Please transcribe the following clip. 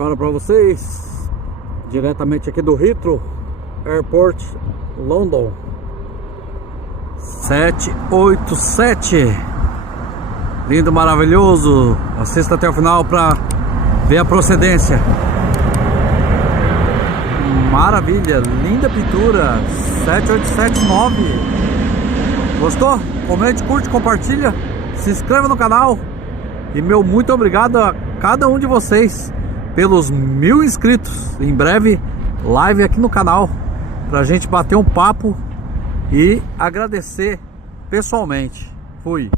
Agora para vocês, diretamente aqui do Heathrow Airport, London, 787. Lindo, maravilhoso. Assista até o final para ver a procedência. Maravilha, linda pintura. 7879. Gostou? Comente, curte, compartilha, se inscreva no canal. E meu muito obrigado a cada um de vocês pelos 1000 inscritos. Em breve, live aqui no canal pra gente bater um papo e agradecer pessoalmente. Fui.